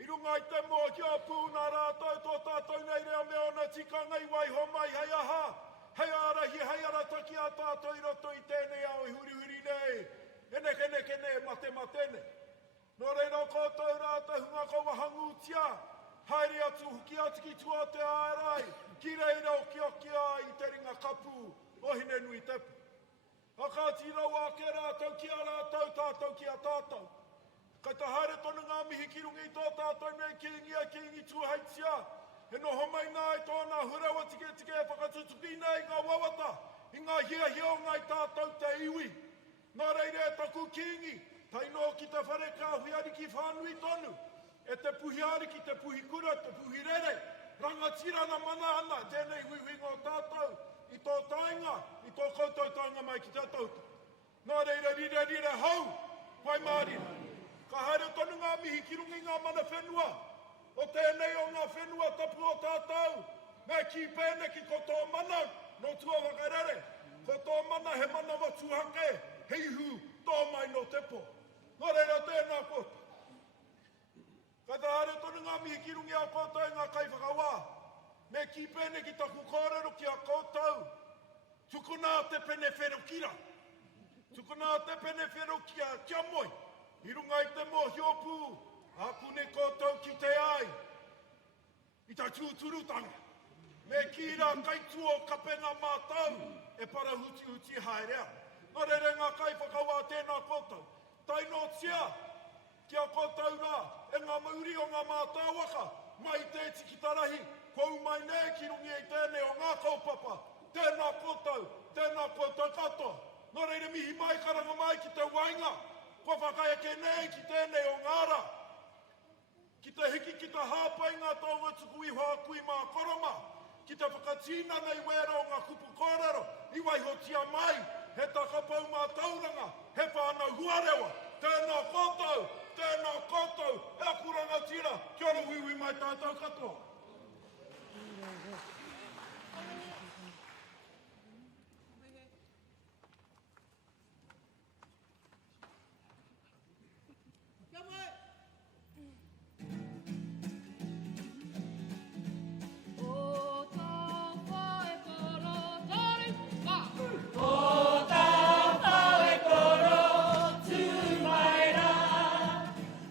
I runga I te mō ki a pūna rātou tō tātou nei rea me ona tika ngai wai ho mai hei aha. Hei arahi, hei ara taki a tātou I roto I tēnei au I huri huri nei. Ene mate matene. Nō reira koutou rātou hunga ko wahangutia. Haere atu huki atu ki tua te ārai. Ki reira o ki ai I te ringa kapu. Ohine nui tepu. Akati rau a ke rātou ki a rātou tātou ki a tātou. Kai ta haere tonu ngā mihi ki rungi I tō tātou nei ki ingi tūhaitia. He noho mai nā I tōna hurawa tike e whakatutuki nei ngā wawata. I ngā hia o ngai tātou te iwi. Nā reire e taku ki ingi. Tai no ki te whare kāhui ari ki whānui tonu. E te puhi ari ki te puhi kura, te puhi rere. Rangatira na mana ana. Tēnei hui ngō tātou. I tō tainga. I tō koutou tainga mai ki te tauta. Nā reire rire hau. Pai mārira. Ka haere tonu ngā mihi ki rungi ngā mana whenua. O tēnei o ngā whenua tapu o tātou. Me ki pēne ki ko tō mana, no tua wakarere. Ko tō mana he mana watu hake, hei hu, tō mai no tepo. Nō reira tēnā kota. Ka ta haere tonu ngā mihi ki rungi a koutou ngā kai whakawā. Me ki pēne ki taku kōrero ki a koutou. Tukuna te pene whero kira. Tukuna te pene whero ki a kia moi. I runga I te mō hiopu, aku ne koutou ki te ai. I tai tūturutanga. Me ki rā kaitu o kapenga mātau, e para huti haerea. Nō reire ngā kai whakawā tēnā koutou. Tai no tia, ki a koutou rā, e ngā mauri o ngā mātau waka, mai te tiki tarahi, kou mai ne ki rungi I tēnei o ngā kaupapa. Tēnā koutou katoa. Nō reire mihi mai karanga mai ki te wainga. Ko whakaia ke nei ki tēnei o ngāra. Ki te hiki ki te hāpai ngā taunga tuku I hoa kui mā koroma. Ki te whakatina nei wera o ngā kupu kōrero. I waihotia mai. He takapau mā tauranga. He whānau huarewa. Tēnā koutou. E akuranga tira. Kia ora hui mai tātou katoa.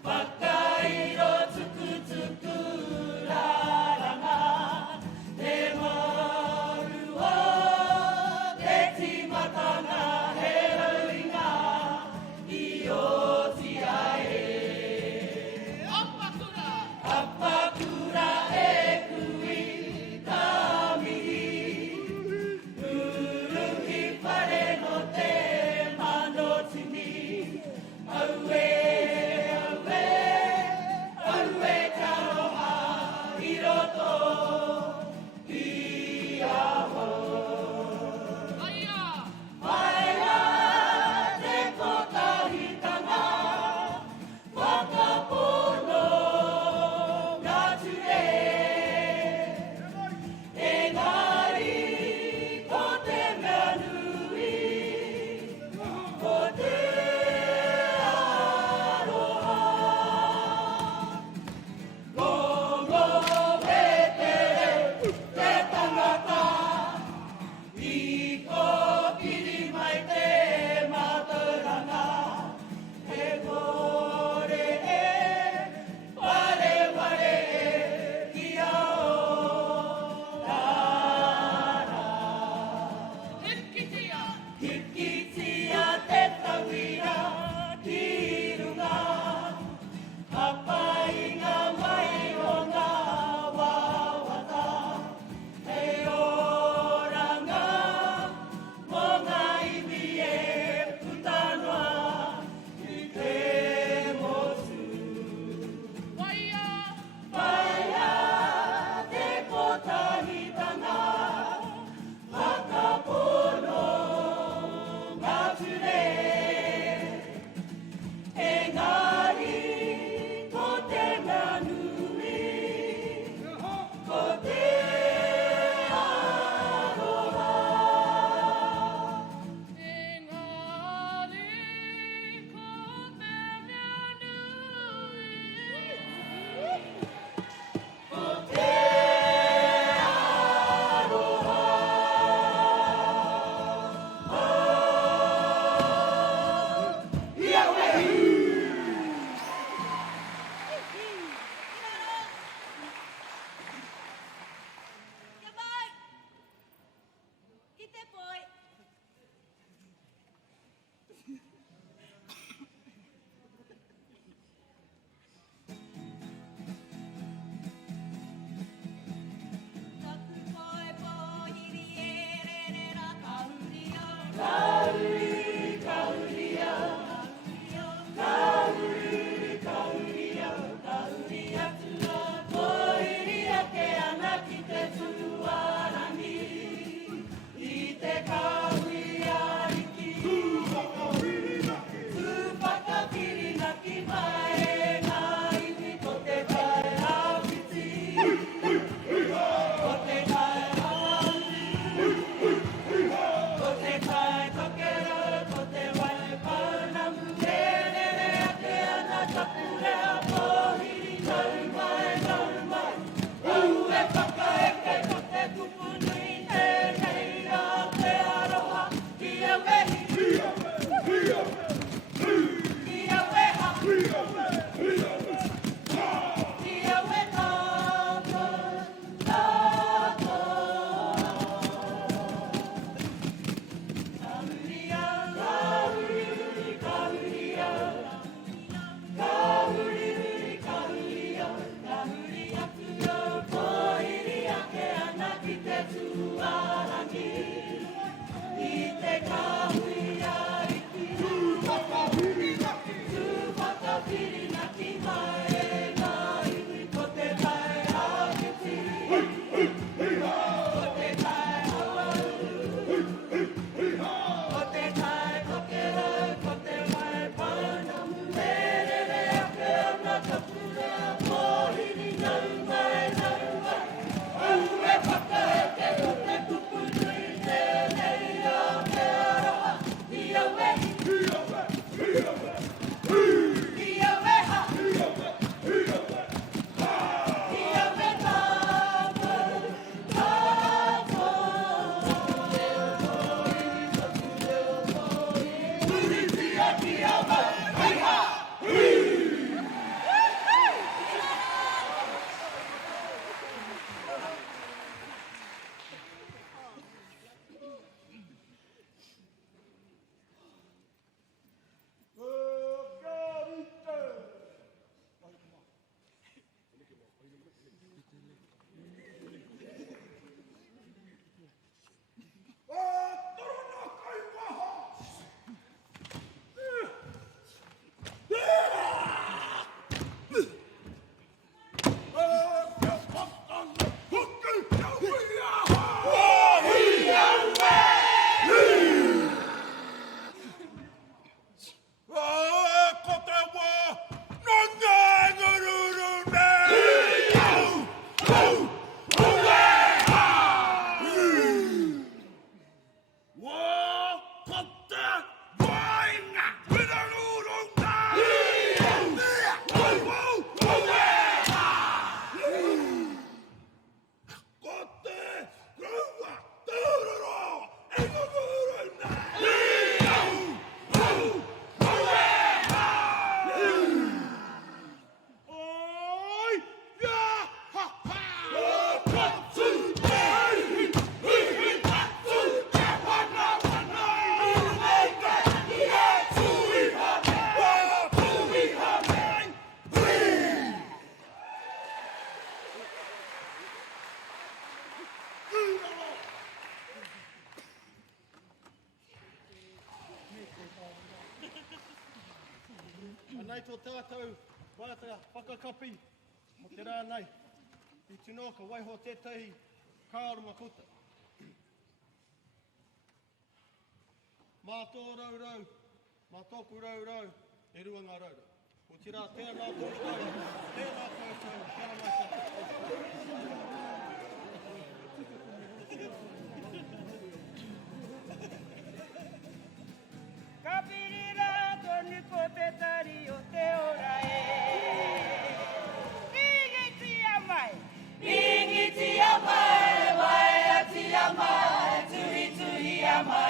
Whakairo tuku tuku rā. Nei tō tātou wātea whakakapi mo te rānei. I tinoka waiho tētahi kāora makuta. Mā tō raurau, mā tōku raurau, e rua ngā raurau. Ko tira tēnā koutou, tēnā koutou, tēnā mai tātou. Ka pirira tonu ko te tari o te ora e. Ingiti a mai. Ingiti a mai, mai ati a mai, tuhi tuhi a mai.